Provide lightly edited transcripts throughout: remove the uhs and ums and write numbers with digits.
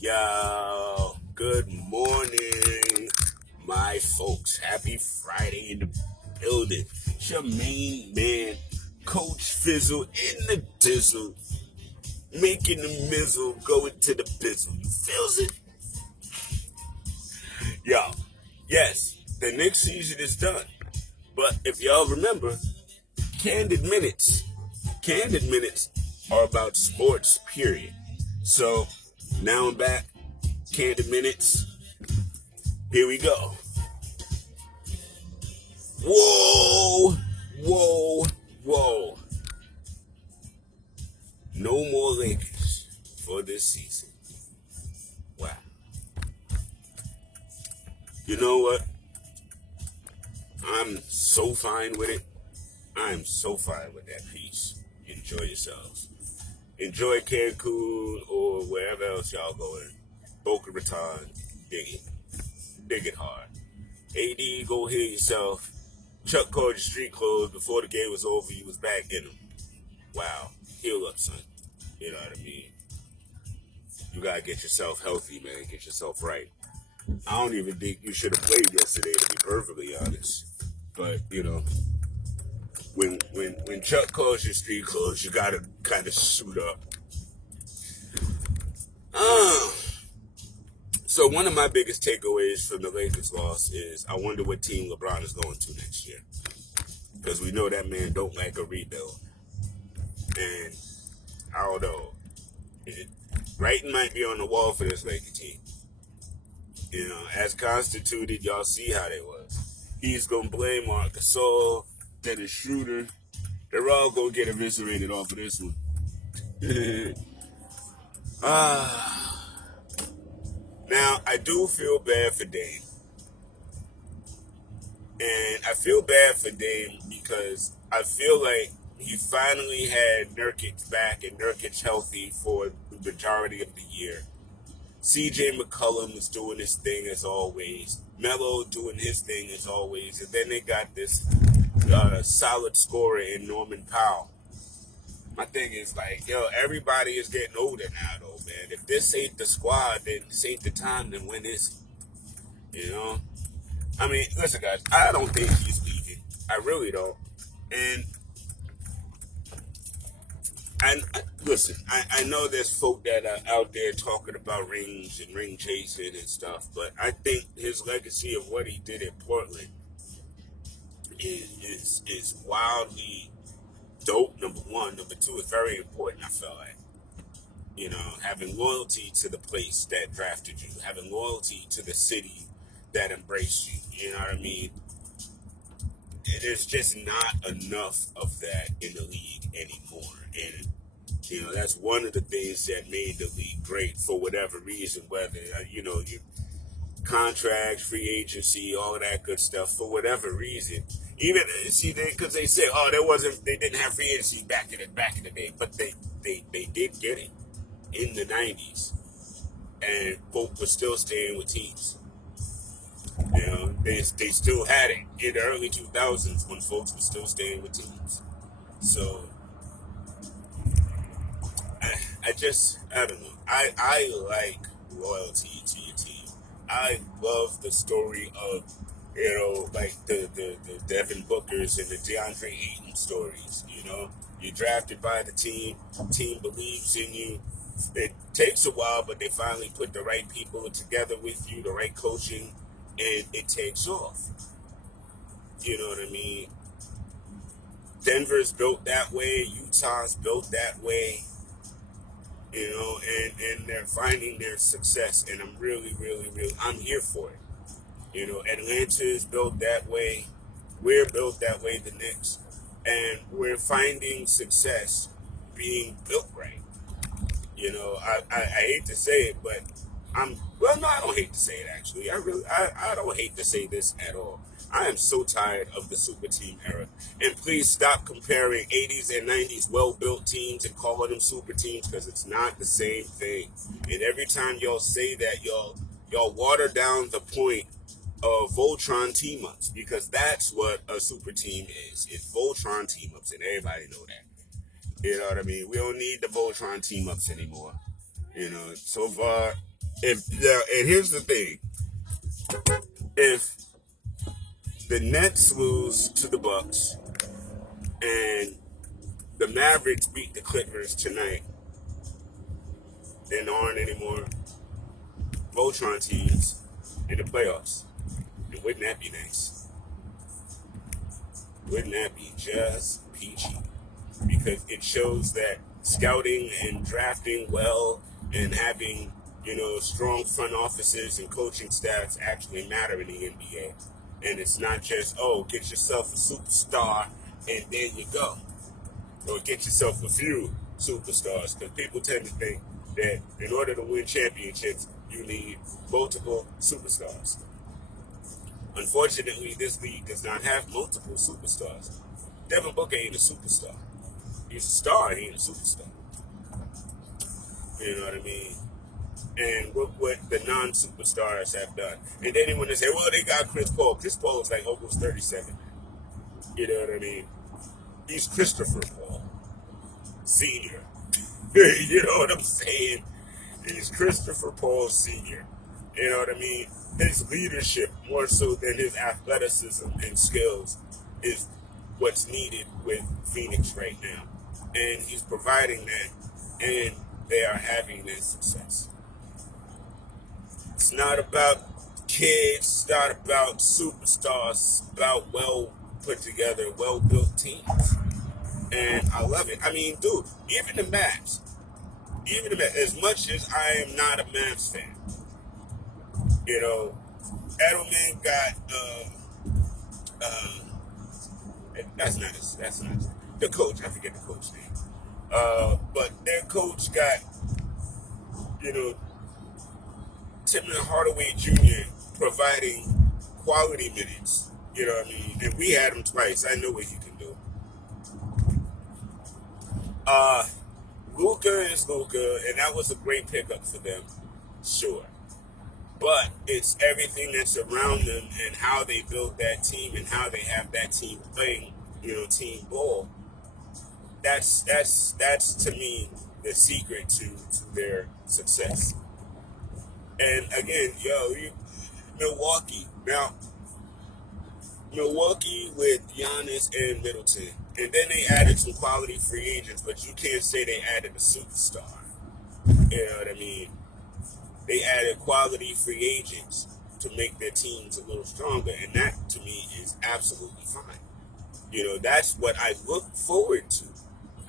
Yo, good morning, my folks. Happy Friday in the building. It's your main man, Coach Fizzle in the dizzle, making the mizzle, going to the bizzle. You feels it? Yo, yes, the Knicks season is done. But if y'all remember, Candid Minutes are about sports, period. So, now I'm back. Candid Minutes. Here we go. Whoa. No more Lakers for this season. Wow. You know what? I'm so fine with it. I'm so fine with that piece. Enjoy yourselves. Enjoy Cancun or wherever else y'all going. Boca Raton. Dig it hard. AD, go heal yourself. Chuck called your street clothes before the game was over. You was back in them. Wow. Heal up, son. You know what I mean? You gotta get yourself healthy, man. Get yourself right. I don't even think you should have played yesterday, to be perfectly honest. But, you know, when Chuck calls your street clothes, you gotta kind of suit up. So one of my biggest takeaways from the Lakers loss is I wonder what team LeBron is going to next year. Because we know that man don't like a rebuild. And I don't know. Writing might be on the wall for this Lakers team. You know, as constituted, y'all see how they was. He's going to blame Marc Gasol, Dennis Schroeder. They're all going to get eviscerated off of this one. Now, I do feel bad for Dame. And I feel bad for Dame because I feel like he finally had Nurkic back and Nurkic healthy for the majority of the year. CJ McCollum is doing his thing as always. Melo doing his thing as always. And then they got this solid scorer in Norman Powell. My thing is like, everybody is getting older now, though, man. If this ain't the squad, then this ain't the time, then when is it? You know? I mean, listen, guys, I don't think he's leaving. I really don't. And listen, I know there's folk that are out there talking about rings and ring chasing and stuff, but I think his legacy of what he did in Portland is wildly dope, number one. Number two, is very important, I feel like. You know, having loyalty to the place that drafted you, having loyalty to the city that embraced you, you know what I mean? There's just not enough of that in the league anymore. And, you know, that's one of the things that made the league great for whatever reason, whether, your contracts, free agency, all of that good stuff, for whatever reason. Even, because they say, they didn't have free agency back in the day, but they did get it in the 90s. And folk were still staying with teams. You know, they still had it in the early 2000s when folks were still staying with teams. So, I don't know. I like loyalty to your team. I love the story of, like the Devin Bookers and the DeAndre Ayton stories. You know, you're drafted by the team believes in you. It takes a while, but they finally put the right people together with you, the right coaching, and it takes off. You know what I mean? Denver's built that way. Utah's built that way. You know, and they're finding their success, and I'm really, I'm here for it. You know, Atlanta is built that way. We're built that way, the Knicks. And we're finding success being built right. You know, I hate to say it, but I don't hate to say it, actually. I don't hate to say this at all. I am so tired of the super team era. And please stop comparing 80s and 90s well-built teams and calling them super teams, because it's not the same thing. And every time y'all say that, y'all water down the point of Voltron team-ups, because that's what a super team is. It's Voltron team-ups, and everybody know that. You know what I mean? We don't need the Voltron team-ups anymore. You know, so far, And here's the thing: if the Nets lose to the Bucks and the Mavericks beat the Clippers tonight, then there aren't any more Voltron teams in the playoffs. And wouldn't that be nice? Wouldn't that be just peachy? Because it shows that scouting and drafting well and having, strong front offices and coaching staffs actually matter in the NBA. And it's not just, get yourself a superstar and there you go. Or get yourself a few superstars. Because people tend to think that in order to win championships, you need multiple superstars. Unfortunately, this league does not have multiple superstars. Devin Booker ain't a superstar. He's a star, he ain't a superstar. You know what I mean? And look what the non-superstars have done. And then when they say, well, they got Chris Paul. Chris Paul is like almost 37. You know what I mean? He's Christopher Paul, Sr. You know what I'm saying? He's Christopher Paul Sr. You know what I mean? His leadership, more so than his athleticism and skills, is what's needed with Phoenix right now. And he's providing that, and they are having their success. It's not about kids, it's not about superstars, it's about well put together, well built teams. And I love it. I mean, dude, even the Mavs, as much as I am not a Mavs fan, Edelman got that's not the coach. I forget the coach's name. But their coach got, Tim Hardaway Jr. providing quality minutes. You know what I mean? And we had him twice. I know what he can do. Luka is Luka, and that was a great pickup for them. Sure. But it's everything that's around them and how they build that team and how they have that team playing, team ball. That's to me the secret to their success. And again, Milwaukee. Now, Milwaukee with Giannis and Middleton. And then they added some quality free agents, but you can't say they added a superstar. You know what I mean? They added quality free agents to make their teams a little stronger, and that, to me, is absolutely fine. That's what I look forward to.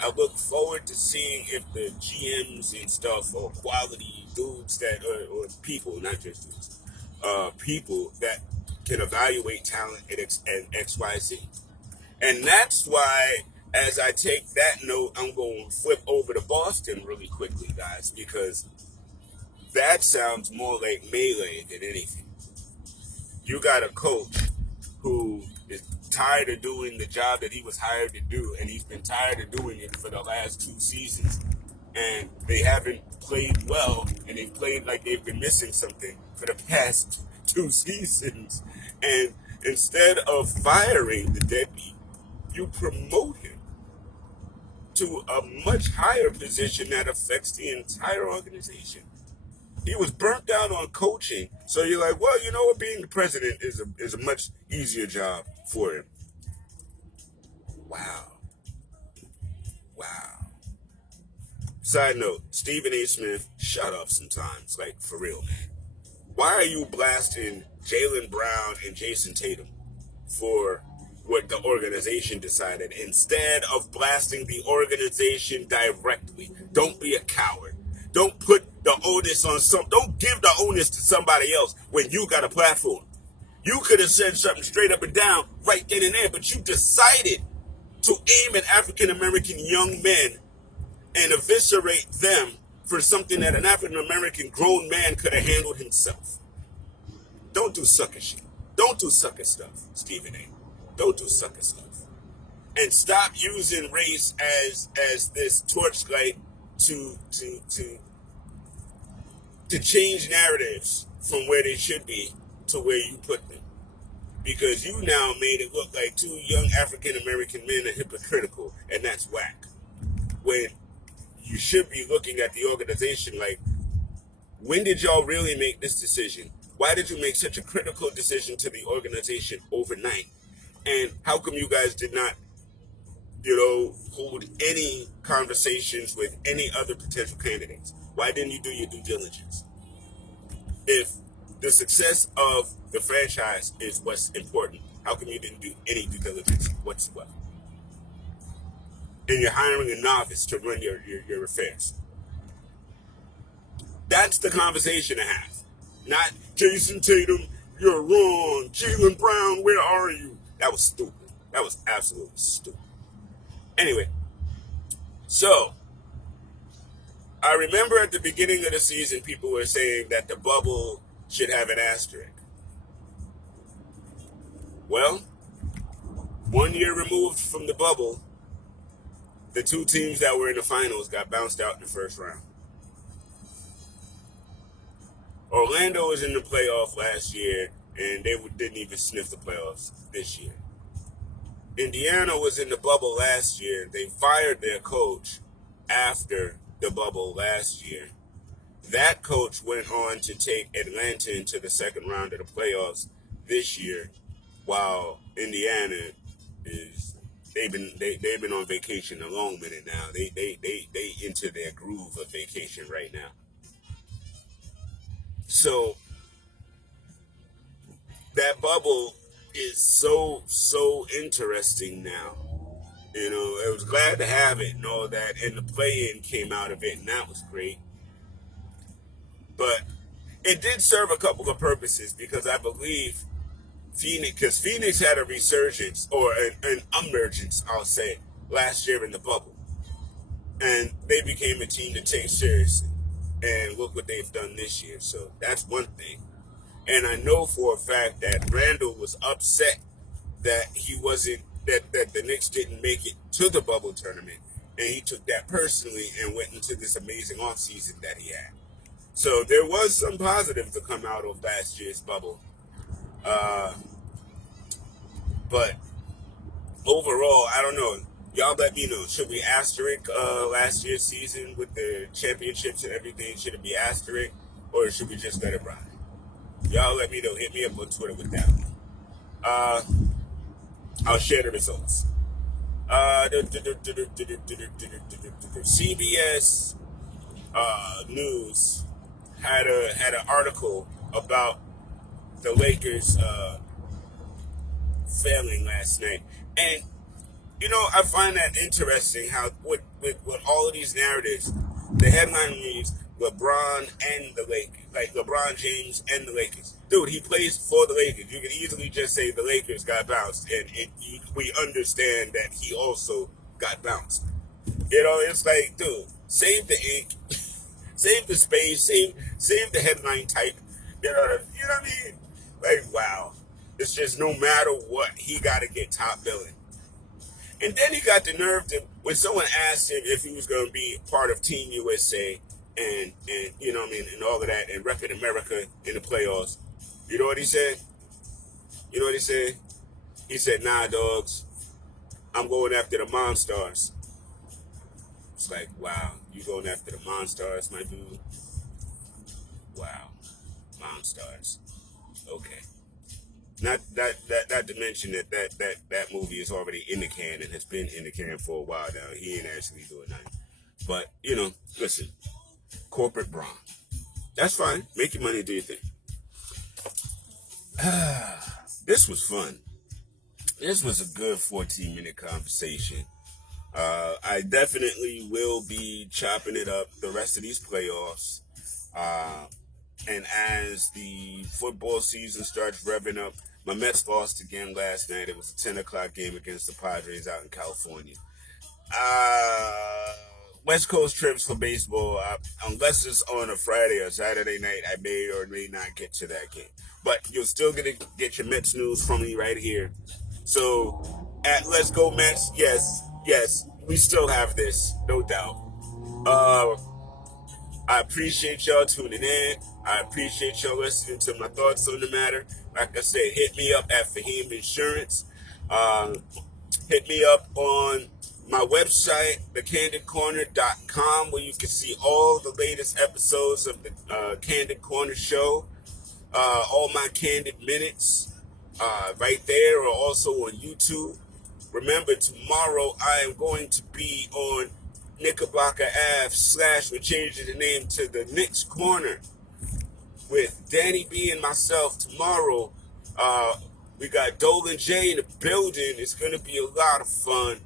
I look forward to seeing if the GMs and stuff are quality dudes that, or people, not just dudes, people that can evaluate talent and XYZ. And that's why, as I take that note, I'm going to flip over to Boston really quickly, guys, because that sounds more like melee than anything. You got a coach who is tired of doing the job that he was hired to do, and he's been tired of doing it for the last 2 seasons. And they haven't played well, and they've played like they've been missing something for the past 2 seasons. And instead of firing the deadbeat, you promote him to a much higher position that affects the entire organization. He was burnt out on coaching, so you're like, well, you know what? Being the president is a much easier job for him. Wow. Side note, Stephen A. Smith, shut up sometimes, like for real, man. Why are you blasting Jaylen Brown and Jason Tatum for what the organization decided instead of blasting the organization directly? Don't be a coward. Don't put the onus on don't give the onus to somebody else when you got a platform. You could have said something straight up and down right then and there, but you decided to aim at African-American young men and eviscerate them for something that an African-American grown man could have handled himself. Don't do sucker shit. Don't do sucker stuff, Stephen A. Don't do sucker stuff. And stop using race as this torchlight to change narratives from where they should be to where you put them. Because you now made it look like 2 young African-American men are hypocritical, and that's whack. When you should be looking at the organization like, When did y'all really make this decision? Why did you make such a critical decision to the organization overnight? And how come you guys did not, hold any conversations with any other potential candidates? Why didn't you do your due diligence? If the success of the franchise is what's important, how come you didn't do any due diligence whatsoever? And you're hiring a novice to run your affairs. That's the conversation to have. Not Jason Tatum, you're wrong. Jaylen Brown, where are you? That was stupid. That was absolutely stupid. Anyway, so I remember at the beginning of the season, people were saying that the bubble should have an asterisk. Well, 1 year removed from the bubble, the two teams that were in the finals got bounced out in the first round. Orlando was in the playoff last year, and they didn't even sniff the playoffs this year. Indiana was in the bubble last year. They fired their coach after the bubble last year. That coach went on to take Atlanta into the second round of the playoffs this year, while Indiana they've been on vacation a long minute now. They into their groove of vacation right now. So that bubble is so interesting now. I was glad to have it and all that, and the play-in came out of it, and that was great. But it did serve a couple of purposes, because I believe Phoenix had a resurgence, or an emergence, I'll say, last year in the bubble. And they became a team to take seriously. And look what they've done this year. So that's one thing. And I know for a fact that Randall was upset that that the Knicks didn't make it to the bubble tournament. And he took that personally and went into this amazing offseason that he had. So there was some positive to come out of last year's bubble. But overall, I don't know. Y'all let me know. Should we asterisk last year's season with the championships and everything? Should it be asterisk, or should we just let it ride? Y'all let me know. Hit me up on Twitter with that. I'll share the results. CBS News had an article about the Lakers failing last night, and I find that interesting how with all of these narratives, the headline reads LeBron and the Lakers, like LeBron James and the Lakers. Dude, he plays for the Lakers. You could easily just say the Lakers got bounced, and we understand that he also got bounced. It's like, dude, save the ink, save the space, save the headline type. You know what I mean? Like, wow. It's just no matter what, he got to get top billing. And then he got the nerve to, when someone asked him if he was going to be part of Team USA and and all of that, and repping America in the playoffs, you know what he said? He said, nah, dogs, I'm going after the Monstars. It's like, wow, you going after the Monstars, my dude? Wow, Monstars. Okay. Not to mention that movie is already in the can and has been in the can for a while now. He ain't actually doing nothing. But, listen, corporate Braun. That's fine. Make your money, do your thing. This was fun. This was a good 14-minute conversation. I definitely will be chopping it up the rest of these playoffs. And as the football season starts revving up, my Mets lost again last night. It was a 10 o'clock game against the Padres out in California. West Coast trips for baseball, unless it's on a Friday or Saturday night, I may or may not get to that game. But you're still going to get your Mets news from me right here. So, at Let's Go Mets, yes, we still have this, no doubt. I appreciate y'all tuning in. I appreciate y'all listening to my thoughts on the matter. Like I said, hit me up at Fahim Insurance. Hit me up on my website, thecandidcorner.com, where you can see all the latest episodes of the Candid Corner show, all my Candid minutes, right there, or also on YouTube. Remember, tomorrow I am going to be on Knickerbocker Ave / we're changing the name to the Knicks Corner with Danny B and myself tomorrow. We got Dolan J in the building. It's going to be a lot of fun.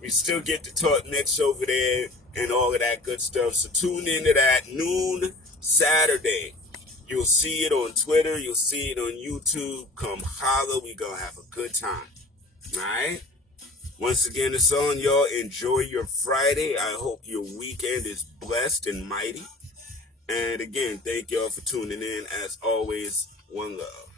We still get to talk Knicks over there and all of that good stuff. So tune into that noon Saturday. You'll see it on Twitter. You'll see it on YouTube. Come holler. We going to have a good time. All right? Once again, it's on, y'all. Enjoy your Friday. I hope your weekend is blessed and mighty. And again, thank y'all for tuning in. As always, one love.